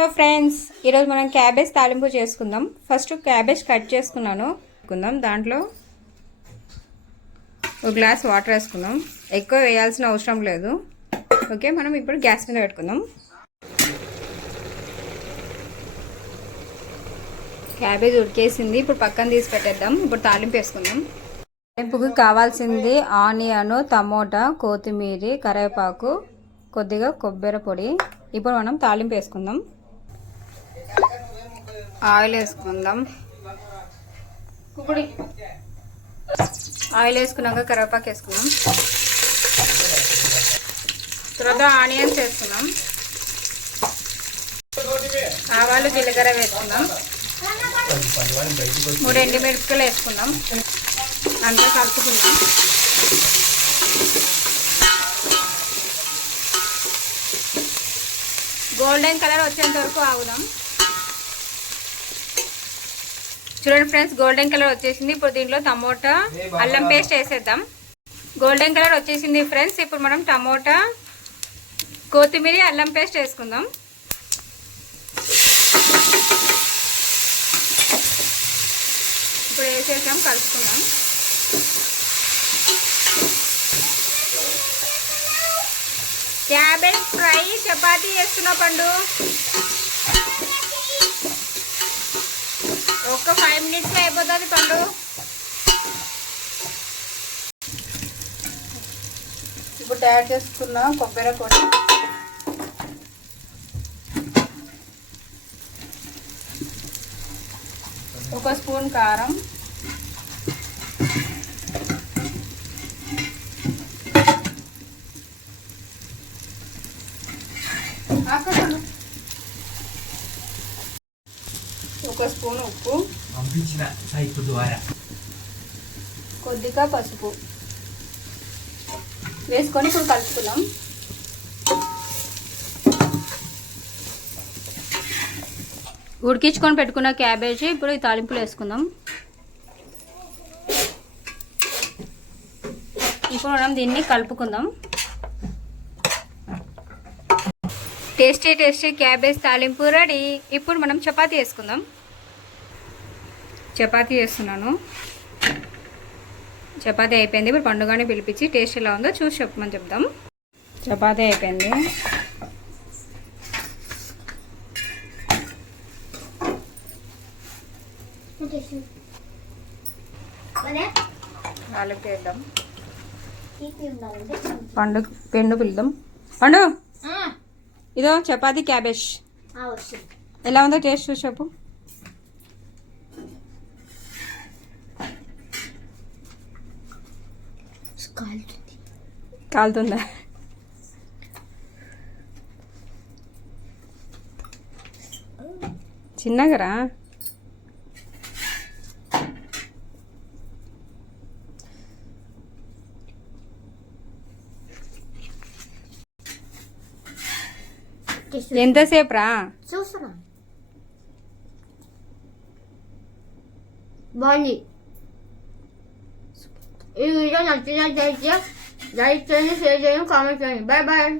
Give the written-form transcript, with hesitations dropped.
Hello friends, ఈరోజు మనం cabbage తాలింపు చేసుకుందాం. ఫస్ట్ క్యాబేజ్ కట్ చేసుకున్నాను. దాంట్లో ఒక గ్లాస్ వాటర్ వేసుకుందాం. ఎక్కువ వేయాల్సిన అవసరం లేదు. ఓకే, మనం ఇప్పుడు గ్యాస్ మీద పెట్టుకుందాం. క్యాబేజ్ ఉడికేసింది. ఇప్పుడు పక్కన తీసి పెట్టేద్దాం. ఇప్పుడు తాలింపు వేసుకుందాం. తాలింపుకి కావాల్సింది ఆనియన్, టమోటా, కొత్తిమీర, కరివేపాకు, కొద్దిగా కొబ్బరి పొడి. ఇప్పుడు మనం తాలింపు వేసుకుందాం. ఆయిల్ వేసుకుందాం. ఆయిల్ వేసుకున్నాక కరివేపాకు వేసుకుందాం. తర్వాత ఆనియన్స్ వేసుకుందాం. ఆవాలు, జీలకర్ర వేసుకుందాం. 3 ఎండుమిరపకాయలు వేసుకుందాం. అంతా కలుపుకుందాం. గోల్డెన్ కలర్ వచ్చేంత వరకు ఆగుదాం. చూడండి ఫ్రెండ్స్, గోల్డెన్ కలర్ వచ్చేసింది. ఇప్పుడు దీంట్లో టమోటా, అల్లం పేస్ట్ వేసేద్దాం. గోల్డెన్ కలర్ వచ్చేసింది ఫ్రెండ్స్. ఇప్పుడు మనం టమోటా, కొత్తిమీర, అల్లం పేస్ట్ వేసుకుందాం. ఇప్పుడు వేసేసాం, కలుపుకుందాం. క్యాబేజ్ ఫ్రై చపాతీ చేస్తున్నా పండు. ఒక 5 minutes అయిపోతుంది పండు. ఇప్పుడు తయారు చేసుకున్న కొబ్బరి పొడి, ఒక స్పూన్ కారం, ఒక స్పూన్ ఉప్పు, కొద్దిగా పసుపు వేసుకొని ఇప్పుడు కలుపుకుందాం. ఉడికించుకొని పెట్టుకున్న క్యాబేజీ ఇప్పుడు ఈ తాలింపులు వేసుకుందాం. ఇప్పుడు మనం దీన్ని కలుపుకుందాం. టేస్టీ టేస్టీ క్యాబేజ్ తాలింపు రెడీ. ఇప్పుడు మనం చపాతీ వేసుకుందాం. చపాతీ వేస్తున్నాను. చపాతీ అయిపోయింది. ఇప్పుడు పండుగని పిలిపించి టేస్ట్ ఎలా ఉందో చూసి చెప్పమని చెప్దాం. చపాతీ అయిపోయింది. వాళ్ళకి వేద్దాం. పెండు పిలుద్దాం. పండు, ఇదో చపాతీ క్యాబేజ్ ఎలా ఉందో టేస్ట్ చూసి చెప్పు. కాలుతుందా? చిన్నగరా. ఎంతసేపు రా చూస్తున్నా. బాగుంది. ఈ వీడియో నచ్చినట్లయితే లైక్ చేయండి, షేర్ చేయండి, కామెంట్ చేయండి. Bye bye.